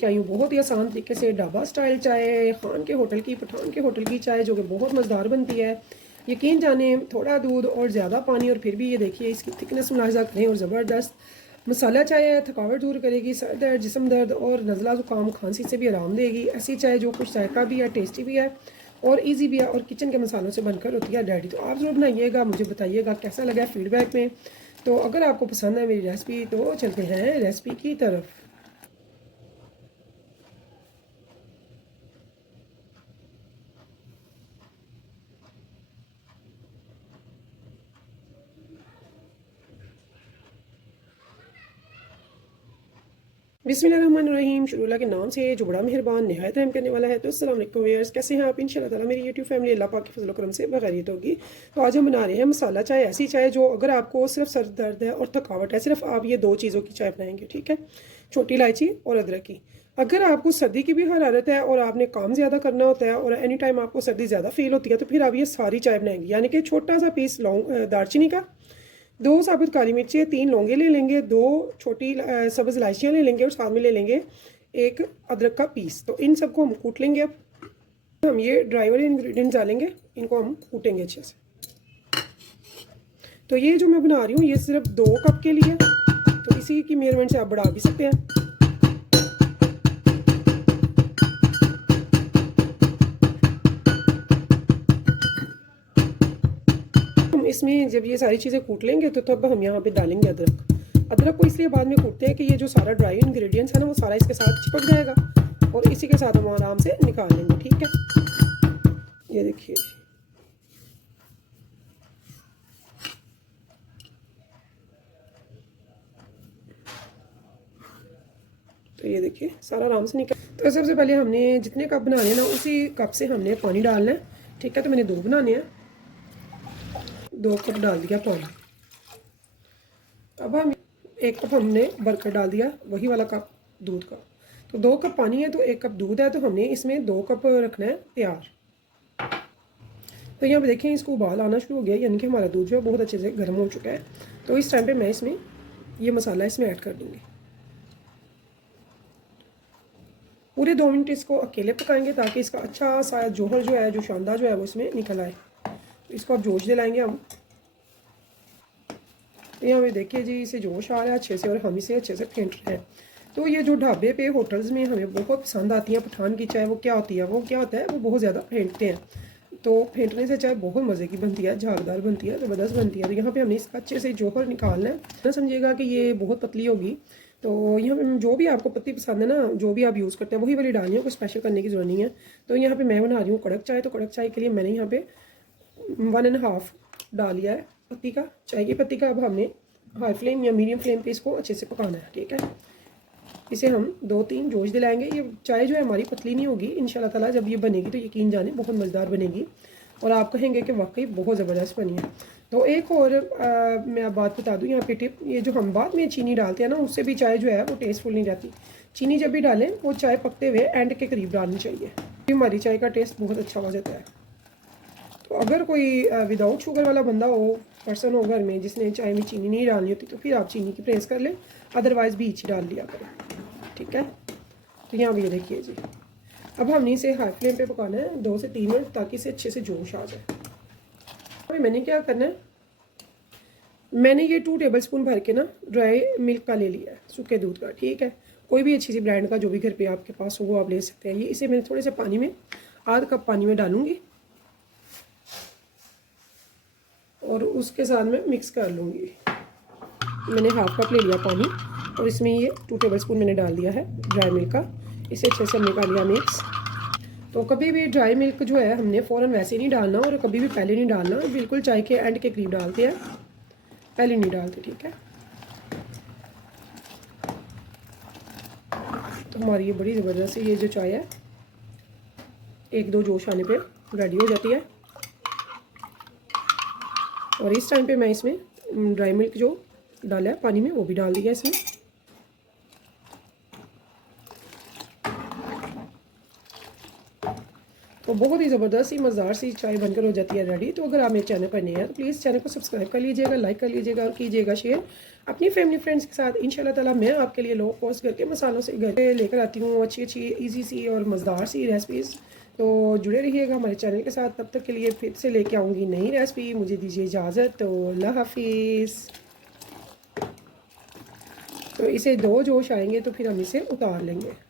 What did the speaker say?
लेके आई हूँ बहुत ही आसान तरीके से ढाबा स्टाइल चाय, खान के होटल की, पठान के होटल की चाय, जो कि बहुत मज़ेदार बनती है। यकीन जाने थोड़ा दूध और ज़्यादा पानी, और फिर भी ये देखिए इसकी थिकनेस मुलाहिजा करें, और ज़बरदस्त मसाला चाय है। थकावट दूर करेगी, सर दर्द, जिस्म दर्द और नज़ला ज़ुकाम खांसी से भी आराम देगी। ऐसी चाय जो कुछ जायका भी है, टेस्टी भी है और इजी भी है, और किचन के मसालों से बनकर होती है रेडी। तो आप ज़रूर बनाइएगा, मुझे बताइएगा कैसा लगा फीडबैक में। तो अगर आपको पसंद है मेरी रेसिपी तो चलते हैं रेसिपी की तरफ। बिस्मिल्लाहिर्रहमानिर्रहीम, शुरू अल्लाह के नाम से जो बड़ा मेहरबान निहायत रहम करने वाला है। तो अस्सलाम वालेकुम व्यूअर्स, कैसे हैं आप? इंशाल्लाह ताला मेरी यूट्यूब फैमिली अल्लाह पाक के फजल करम से बखैरियत होगी। तो आज हम बना रहे हैं मसाला चाय, ऐसी चाय जो अगर आपको सिर्फ सर दर्द है और थकावट है, सिर्फ आप ये दो चीज़ों की चाय बनाएंगे, ठीक है, छोटी इलायची और अदरक की। अगर आपको सर्दी की भी हरारत है और आपने काम ज़्यादा करना होता है और एनी टाइम आपको सर्दी ज़्यादा फील होती है, तो फिर आप ये सारी चाय बनाएंगे। यानी कि छोटा सा पीस दालचीनी का, 2 साबुत काली मिर्चें, 3 लौंगे ले लेंगे, 2 छोटी सब्ज़ इलायचियाँ ले लेंगे और साथ में ले लेंगे 1 अदरक का पीस। तो इन सबको हम कूट लेंगे। अब हम ये ड्राई वाले इंग्रेडिएंट्स डालेंगे, इनको हम कूटेंगे अच्छे से। तो ये जो मैं बना रही हूँ ये सिर्फ 2 कप के लिए, तो इसी की मेजरमेंट से आप बढ़ा भी सकते हैं। हम इसमें जब ये सारी चीज़ें कूट लेंगे तो तब हम यहाँ पे डालेंगे अदरक। अदरक को इसलिए बाद में कूटते हैं कि ये जो सारा ड्राई इंग्रेडिएंट्स है ना, वो सारा इसके साथ चिपक जाएगा और इसी के साथ हम आराम से निकाल लेंगे, ठीक है। ये देखिए, तो ये देखिए सारा आराम से निकल। तो सबसे पहले हमने जितने कप बनाने हैं ना, उसी कप से हमने पानी डालना है, ठीक है। तो मैंने 2 बनाने हैं, 2 कप डाल दिया पानी। अब हम 1 कप हमने भरकर डाल दिया, वही वाला कप दूध का। तो 2 कप पानी है तो 1 कप दूध है, तो हमने इसमें 2 कप रखना है तैयार। तो यहाँ पे देखें इसको उबाल आना शुरू हो गया, यानी कि हमारा दूध जो है बहुत अच्छे से गर्म हो चुका है। तो इस टाइम पे मैं इसमें ये मसाला इसमें ऐड कर दूँगी। पूरे 2 मिनट इसको अकेले पकाएंगे ताकि इसका अच्छा सा जोहर जो है, जो शानदार जो है, वो इसमें निकल आए। तो इसको अब जोश दिलाएंगे हम। तो यहाँ पे देखिए जी, इसे जोश आ रहा है अच्छे से और हम इसे अच्छे से फेंट रहे हैं। तो ये जो ढाबे पे होटल्स में हमें बहुत पसंद आती है पठान की चाय, वो क्या होती है, वो क्या होता है, वो बहुत ज़्यादा फेंटते हैं। तो फेंटने से चाय बहुत मज़े की बनती है, झागदार बनती है, ज़बरदस्त बनती है। तो यहाँ पे हमने इसका अच्छे से जोहर निकालना है। ना समझिएगा कि ये बहुत पतली होगी। तो यहाँ पे जो भी आपको पत्ती पसंद है ना, जो भी आप यूज़ करते हैं वही वाली डालनी है, कोई स्पेशल करने की ज़रूरत नहीं है। तो यहाँ पे मैं बना रही हूँ कड़क चाय। तो कड़क चाय के लिए मैंने यहाँ पे 1.5 डाल लिया है पत्ती का, चाय की पत्ती का। अब हमने हाई फ्लेम या मीडियम फ्लेम पे इसको अच्छे से पकाना है, ठीक है। इसे हम 2-3 जोश दिलाएंगे। ये चाय जो है हमारी पतली नहीं होगी इंशाल्लाह ताला। जब ये बनेगी तो यकीन जाने बहुत मज़ेदार बनेगी और आप कहेंगे कि वाकई बहुत ज़बरदस्त बनी है। तो एक और मैं आप बात बता दूं यहाँ पे टिप, ये जो हम बाद में चीनी डालते हैं ना, उससे भी चाय जो है वो टेस्टफुल नहीं रहती। चीनी जब भी डालें वो चाय पकते हुए एंड के करीब डालनी चाहिए, हमारी चाय का टेस्ट बहुत अच्छा हो जाता है। तो अगर कोई विदाउट शुगर वाला बंदा हो, पर्सन हो घर में जिसने चाय में चीनी नहीं डालनी होती, तो फिर आप चीनी की प्रेस कर लें, अदरवाइज़ बीच ही डाल दिया करें, ठीक है। तो यहाँ भी ये देखिए जी, अब हमने इसे हाई फ्लेम पे पकाना है 2 से 3 मिनट ताकि इसे अच्छे से जोश आ जाए। अभी मैंने क्या करना है, मैंने ये 2 टेबलस्पून भर के ना ड्राई मिल्क का ले लिया है, सूखे दूध का, ठीक है। कोई भी अच्छी सी ब्रांड का जो भी घर पे आपके पास हो वो आप ले सकते हैं। ये इसे मैं थोड़े से पानी में, आधा कप पानी में डालूंगी और उसके साथ में मिक्स कर लूँगी। मैंने 1/2 कप ले लिया पानी और इसमें ये 2 टेबलस्पून मैंने डाल दिया है ड्राई मिल्क का। इसे अच्छे से हमने कर लिया मिक्स। तो कभी भी ड्राई मिल्क जो है हमने फ़ौरन वैसे नहीं डालना और कभी भी पहले नहीं डालना, बिल्कुल चाय के एंड के करीब डालते हैं, पहले नहीं डालते, ठीक है। तो हमारी ये बड़ी ज़बरदस्त ये जो चाय है 1-2 जोश आने पे रेडी हो जाती है। और इस टाइम पे मैं इसमें ड्राई मिल्क जो डाला है पानी में वो भी डाल दिया इसमें। तो बहुत ही ज़बरदस्त सी मज़ेदार सी चाय बनकर हो जाती है रेडी। तो अगर आप मेरे चैनल पर नए हैं तो प्लीज़ चैनल को सब्सक्राइब कर लीजिएगा, लाइक कर लीजिएगा और कीजिएगा शेयर अपनी फैमिली फ्रेंड्स के साथ। इंशाल्लाह ताला मैं आपके लिए लो कॉस्ट करके मसालों से घर पे लेकर आती हूँ अच्छी अच्छी ईजी सी और मज़ेदार सी रेसिपीज़। तो जुड़े रहिएगा हमारे चैनल के साथ। तब तक के लिए फिर से लेके आऊँगी नई रेसिपी। मुझे दीजिए इजाज़त। तो अल्लाह हाफिज़। तो इसे 2 जोश आएंगे तो फिर हम इसे उतार लेंगे।